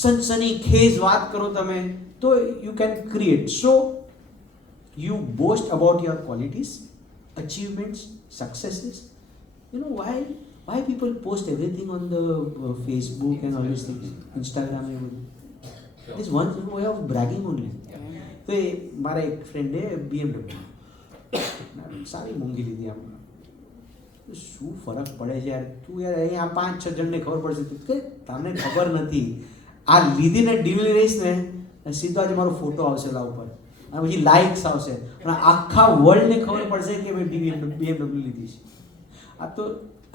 સનસની ખેજ વાત કરો તમે, તો you can create. So you boast about your qualities, achievements, successes. You know why people post everything on the Facebook and all these things, Instagram and everything? This one way of bragging only. તો એ મારા એક ફ્રેન્ડે BMW સારી મોંઘી લીધી. આમ શું ફરક પડે છે યાર? તું યાર અહીંયા 5-6 જણને ખબર પડશે કે તમને ખબર નથી. આ લીધીને ડિલિવરી રહીશ ને, સીધો આજે મારો ફોટો આવશે લા ઉપર, અને પછી લાઇક્સ આવશે, અને આખા વર્લ્ડને ખબર પડશે કે મેં BMW લીધી છે. આ તો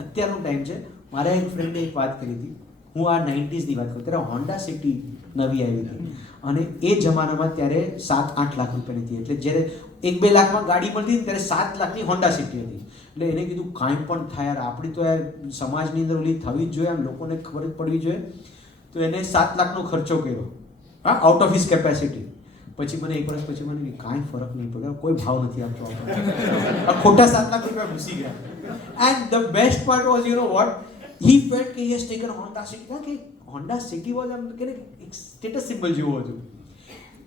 અત્યારનો ટાઈમ છે. મારા એક ફ્રેન્ડે એક વાત કરી હતી, હું આ 90s ની વાત કરું, ત્યારે હોન્ડા સિટી નવી આવી હતી, અને એ જમાનામાં ત્યારે 7-8 લાખ રૂપિયાની હતી. એટલે જ્યારે 1-2 લાખમાં ગાડી મળતી હતી ત્યારે 7 લાખની હોન્ડા સિટી હતી. એટલે એને કીધું કાંઈ પણ થાય યાર, આપણી તો યાર સમાજની અંદર ઓલી થવી જ જોઈએ, આમ લોકોને ખબર જ પડવી જોઈએ. તો એને 7 લાખનો ખર્ચો કર્યો, હા, આઉટ ઓફ હિઝ કેપેસિટી. પછી મને એક વર્ષ પછી મને કાંઈ ફરક નહીં પડ્યો, કોઈ ભાવ નથી આપતો. આ ખોટા 7 લાખ રૂપિયા ઘૂસી ગયા. And the best part was, you know vote, he felt કે he has taken Honda City. કારણ કે Honda City was આમ કે એક સ્ટેટસ સિમ્બલ જેવું હતું.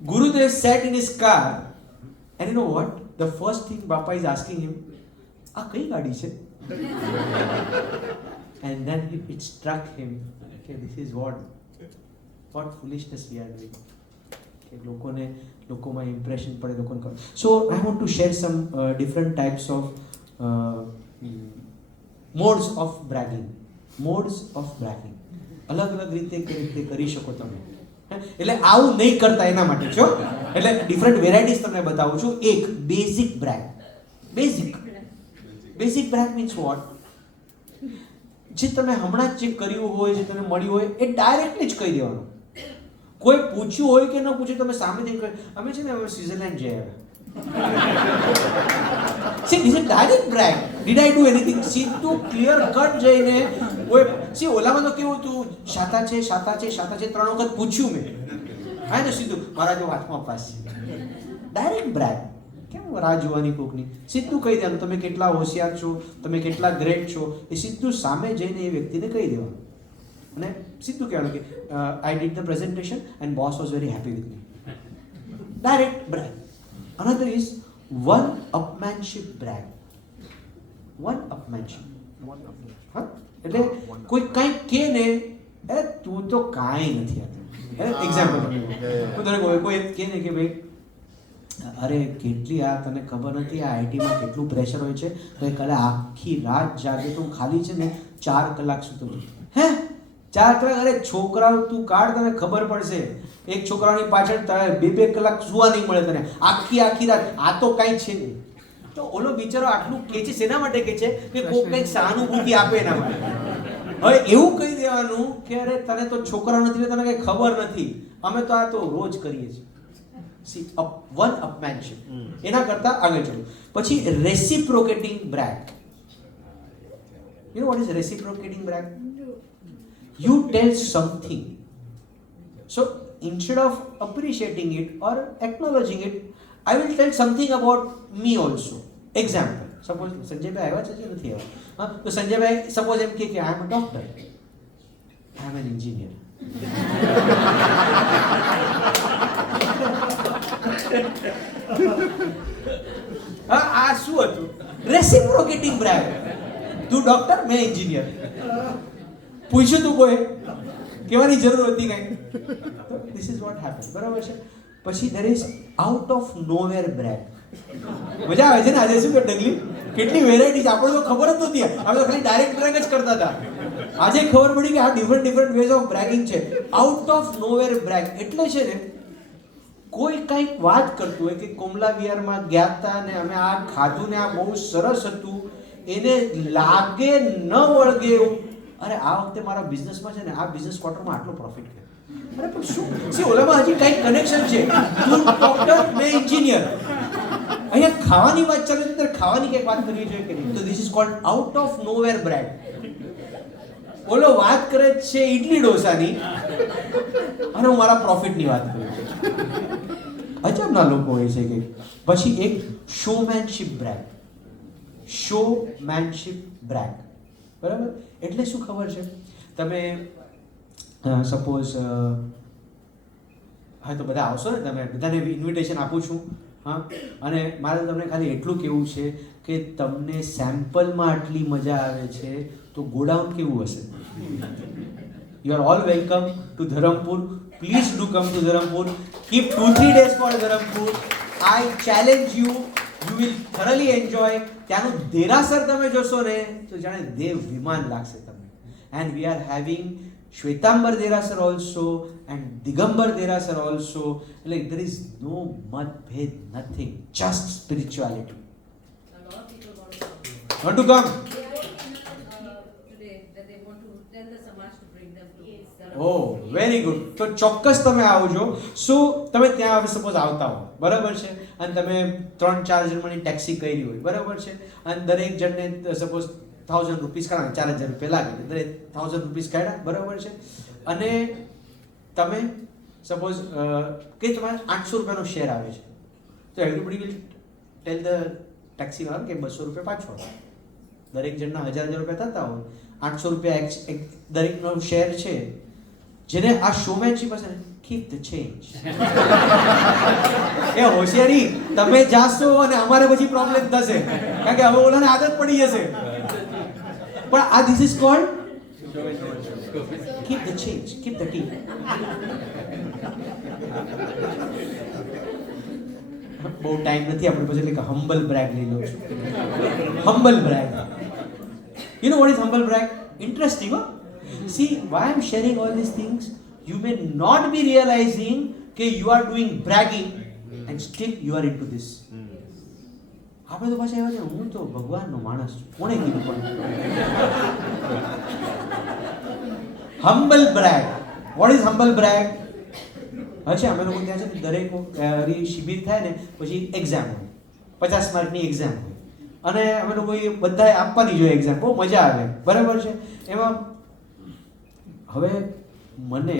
Gurudev sat in his car, and you know what? The first thing Bappa is asking him, "આ કઈ ગાડી છે?" And then it struck him, okay, this is what foolishness we are doing. Okay, લોકોમાં impression પડે, લોકોને ખબર. So I want to share some different types of modes of bragging. અલગ અલગ રીતે કઈ રીતે કરી શકો તમે. એટલે આવું નહીં કરતા એના માટે છો. એટલે ડિફરન્ટ વેરાયટીઝ તમને બતાવું છું. એક basic brag. Basic brag means what? જે તમે હમણાં જ જે કર્યું હોય, જે તમને મળ્યું હોય, એ ડાયરેક્ટલી જ કહી દેવાનું. કોઈ પૂછ્યું હોય કે ન પૂછ્યું, તમે સામેથી કહી, અમે છે ને હવે સ્વિટ્ઝરલેન્ડ જઈ આવ્યા. See, this is direct brag. Did I do anything? સીધું ક્લિયર કટ જઈને કોઈ ઓલામાં તો કેવું હતું, શાતા છે 3 વખત પૂછ્યું મેં. હા તો સીધું મારા જો હાથમાં પાસ છે. Direct brag. કેમ રાહ જોવાની કોકની? સીધું કહી દેવાનું તમે કેટલા હોશિયાર છો, તમે કેટલા ગ્રેટ છો, એ સીધું સામે જઈને એ વ્યક્તિને કહી દેવાનું. અને સીધું કહેવાનું કે I did the presentation and boss was very happy with me. Direct brag. Another is one-upmanship brag. હા, એટલે કોઈ કંઈક કહે ને, અરે તું તો કાંઈ નથી આતું. એક્ઝામ્પલ તને કોઈ કહે ને કે ભાઈ, અરે કેટલી આ તને ખબર નથી, આ આઈટીમાં કેટલું પ્રેશર હોય છે, ગઈકાલે આખી રાત જાગે તો હું ખાલી છે ને 4 કલાક સૂતો હતો. 4 કલાક? અરે છોકરાઓ તું કાઢ, તને ખબર પડશે. એક છોકરાની પાછળ 2 કલાક સુવા નહીં મળે તને, આખી રાત. આ તો કાંઈ છે નહીં. તો ઓલો બિચારો આટલું કે છે શેના માટે કે છે? કે કોઈ કંઈક સહાનુભૂતિ આપે એના માટે. હવે એવું કહી દેવાનું કે અરે તને તો છોકરા નથી, તને કંઈ ખબર નથી, અમે તો આ તો રોજ કરીએ છીએ. See one upmanship. એના કરતા આગળ ચલો. પછી reciprocating brag. You know what is reciprocating brag? You tell something. So instead of appreciating it or acknowledging it, I will tell something about me also. Example. Suppose Sanjay bhai આવ્યા છે કે નથી આવ્યા? તો સંજય ભાઈ suppose એમ કે I am a doctor. I am an engineer. આ શું હતું? Reciprocating brag. તું ડોક્ટર, મેં એન્જિનિયર. પૂછ્યું તું કોઈ? કહેવાની જરૂર હતી કાંઈ? This is what happen. બરાબર છે. પછી there is out of nowhere brag. મજા આવે છે ને? આજે શું કે ડગલી કેટલી વેરાયટી, આપણે તો ખબર જ નહોતી. આપણે તો ખાલી ડાયરેક્ટ બ્રેગ જ કરતા હતા. આજે ખબર પડી કે આ ડિફરન્ટ વેઝ ઓફ બ્રેગિંગ છે. આઉટ ઓફ નોવેર બ્રેગ એટલે છે ને, કોઈ કંઈક વાત કરતું હોય કે કોમલા વિહારમાં ગયા હતા ને અમે આ ખાધું ને આ બહુ સરસ હતું, એને લાગે ન વળગે એવું, અરે આ વખતે મારા બિઝનેસમાં છે ને, આ બિઝનેસ ક્વાર્ટરમાં આટલો પ્રોફિટ થયો. અરે પણ શું સી ઓલામાં હજી કંઈક કનેક્શન છે. તું ડોક્ટર, મેં એન્જિનિયર. અહીંયા ખાવાની વાત ચાલે છે, ખાવાની કંઈક વાત કરવી જોઈએ કે નહીં? તો this is called out of nowhere brag. ઓલો વાત કરે છે ઇડલી ઢોસાની અને હું મારા પ્રોફિટની વાત કરું છું. અજબના લોકો હોય છે કે. પછી એક શોમેનશિપ બ્રેગ. બરાબર? એટલે શું ખબર છે? તમે સપોઝ હા તો બધા આવશો ને, તમે બધાને ઇન્વિટેશન આપું છું. હા, અને મારે તમને ખાલી એટલું કહેવું છે કે તમને સેમ્પલમાં આટલી મજા આવે છે તો ગોડાઉન કેવું હશે? You are all welcome to Dharampur. Please do come to Dharampur. Keep 2-3 days for Dharampur. I challenge you. You will thoroughly enjoy. ત્યાંનું દેરાસર તમે જોશો ને તો જાણે દેવ વિમાન લાગશે તમને. And we are having Shwetambar Derasar also and Digambar Derasar also. Like there is no matbhed, nothing, just spirituality. Want to come? Oh, very good. તો ચોક્કસ તમે આવજો. શું તમે ત્યાં હવે સપોઝ આવતા હો, બરાબર છે, અને તમે 3-4 જણની ટેક્સી કરી હોય, બરાબર છે, અને દરેક જણને સપોઝ 1000 રૂપીસ કાઢા, 4000 રૂપિયા લાગે, દરેક 1000 રૂપીસ કાઢ્યા, બરાબર છે, અને તમે સપોઝ કે તમારે 800 રૂપિયાનો શેર આવે છે, તો everybody will tail the taxi વાળા કે 200 રૂપિયા પાછો. દરેક જણના 1000 રૂપિયા થતા હોય, 800 રૂપિયા દરેકનો શેર છે. જેને આ શોમેનશિપ હશે ને, keep the change. એ હોશિયારી તમે જાશો અને અમારે પછી પ્રોબ્લેમ થશે કારણ કે હવે ઓલાને આદત પડી જશે. પણ આ this is called keep the change, keep the tea. બહુ ટાઈમ નથી આપણે પછી like humble brag લઈ લઉં છું. Humble brag. You know what is humble brag? Interesting, huh? See, why I'm sharing all these things, you may not be realizing that you are doing bragging and still you are into this. આપણે તો પાછા એવા છે હું તો ભગવાનનો માણસ છું. કોણે કીધું પણ? Humble brag. What is humble brag? અચ્છા અમે લોકો ત્યાં છે ને દરેક શિબિર થાય ને પછી એક્ઝામ હોય 50 માર્કની એક્ઝામ હોય અને અમે લોકો એ બધાએ આપવાની જોઈએ એક્ઝામ. બહુ મજા આવે, બરાબર છે. એમાં હવે મને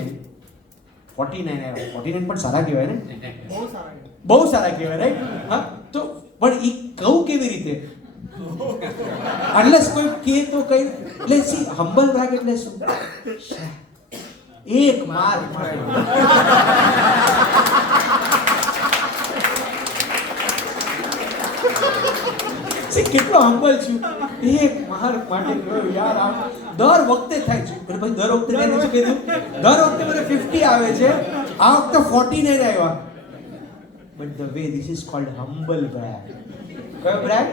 49 આવ્યા. 49 પણ સારા કહેવાય ને, બહુ સારા કહેવાય, રાઈટ? હા, તો પણ એ કહું કેવી રીતે? અનલેસ કોઈ કહે તો કઈ એટલે સી હમ્બલ બ્રેગ એટલે શું? એક માર માટે કેટલો હમ્બલ છું. એક માર માટે યાર આમ દર વખતે થાય છે. એટલે પછી દર વખતે મેં શું કીધું? દર વખતે મને 50 આવે છે, આ વખતે 49 આવ્યા. But the way this is called humble brag. કયો બ્રેગ?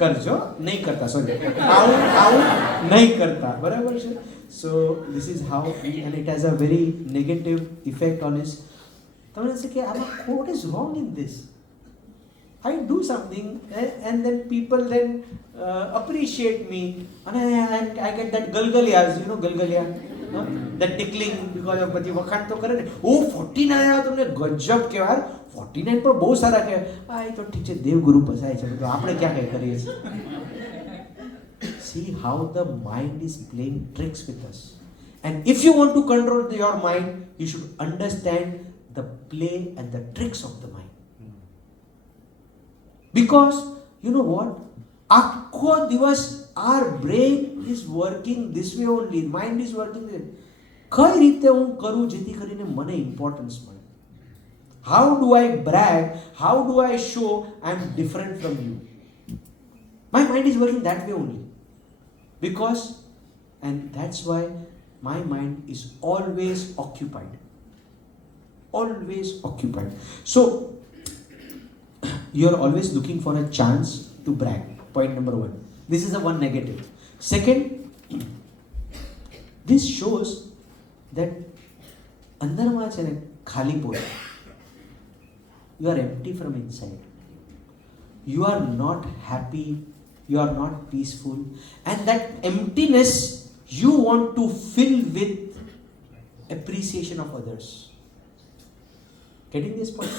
કરજો, નહીં કરતા, સોરી, આવું નહીં કરતા, બરાબર છે. સો this is how and it has a very negative effect on his. તમને થશે કે આમાં what is wrong in this? I do something and then people then appreciate me and I get that galgalias, you know, galgalia, that tickling because of પછી વખાણ તો કરે ને, ઓ 49 આવ્યા તમને ગજબ કહેવાય, 49 પણ બહુ સારા કહેવાય. આ એ તો ઠીક છે, દેવગુરુ પસાય છે, તો આપણે ક્યાં કઈ કરીએ છીએ. See how the mind is playing tricks with us, and if you want to control your mind, you should understand the play and the tricks of the mind. Because you know what, આખો દિવસ our brain is working this way only, mind is working this way. કઈ રીતે હું કરું જેથી કરીને મને importance મળે? How do I brag? How do I show I am different from you? My mind is working that way only. Because, and that's why my mind is always occupied. Always occupied. So you are always looking for a chance to brag. Point number 1. This is the one negative. Second, this shows that અંદરમાં છે ને ખાલી પોત. You are empty from inside. You are not happy. You are not peaceful. And that emptiness you want to fill with appreciation of others. Getting this point?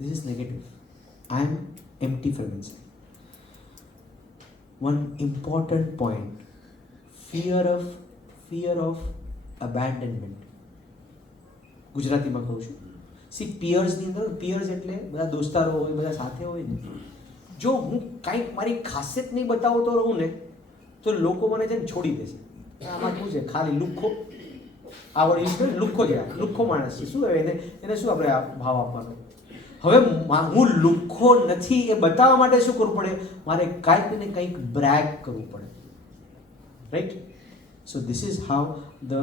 This is negative. I am empty from inside. One important point, fear of abandonment. ગુજરાતીમાં કહું છું. C પિયર્સની અંદર, piers એટલે બધા દોસ્તારો હોય, બધા સાથે હોય ને. જો હું કાંઈક મારી ખાસિયત નહીં બતાવતો રહું ને તો લોકો મને છે ને છોડી દેશે. આમાં શું છે, ખાલી લુખ્ખો આવડી લુખ્ખો છે, લુખ્ખો માણસ છે, શું એને શું આપણે ભાવ આપવાનો? હવે હું લુખ્ખો નથી એ બતાવવા માટે શું કરવું પડે? મારે કાંઈક ને કંઈક બ્રેગ કરવું પડે, right? So this is how the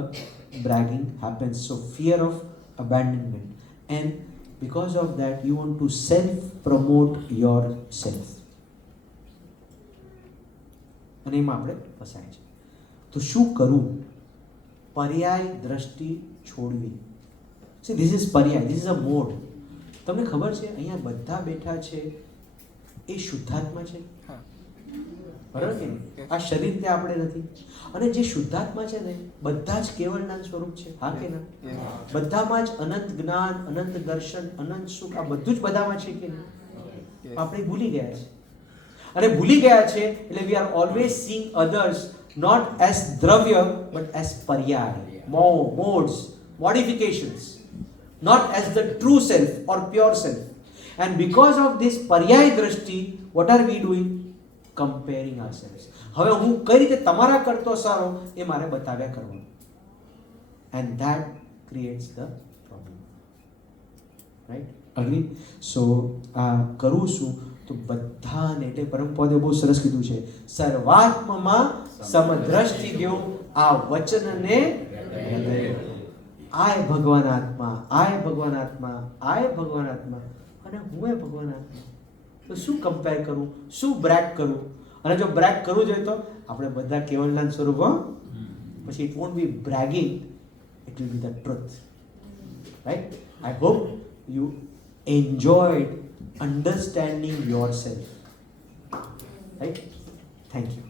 bragging happens. So fear of abandonment, and because of that you want to self promote yourself. અને એમાં આપણે ફસાય છે. તો શું કરવું? પર્યાય દ્રષ્ટિ છોડવી. See, this is પર્યાય, this is a mode. તમને ખબર છે અહીંયા બધા બેઠા છે એ શુદ્ધાત્મા છે, બરાબર કે નહીં? આ શરીર તે આપણે નથી. અને જે શુદ્ધાત્મા છે ને બધા જ કેવળના સ્વરૂપ છે, હા કે ના? બધામાં જ અનંત જ્ઞાન, અનંત દર્શન, અનંત સુખ, આ બધું જ બધામાં છે કે નહીં? આપણે ભૂલી ગયા છે. અને ભૂલી ગયા છે એટલે we are always seeing others not as દ્રવ્ય but as પર્યાય, modes, modifications, not as the true self or pure self. And because of this પર્યાય દ્રષ્ટિ, what are we doing? Comparing ourselves. હવે હું કઈ રીતે તમારા કરતો સારો એ મારે બતાવ્યા કરવાનું. And that creates the problem. Right? Agree? So કરું છું તો બધાને, એટલે પરમપદે બહુ સરસ કીધું છે, સર્વાત્મમાં સમદ્રષ્ટિ દેવું આ વચનને આય ભગવાન આત્મા, આય ભગવાન આત્મા, આય ભગવાન આત્મા, અને હું એ ભગવાન આત્મા. તો શું કમ્પેર કરું, શું બ્રેક કરું? અને જો બ્રેક કરવું જોઈએ તો આપણે બધા કેવલના સ્વરૂપ, પછી it won't be bragging, it will be the truth. Right? I hope you enjoyed understanding yourself. Right? Thank you.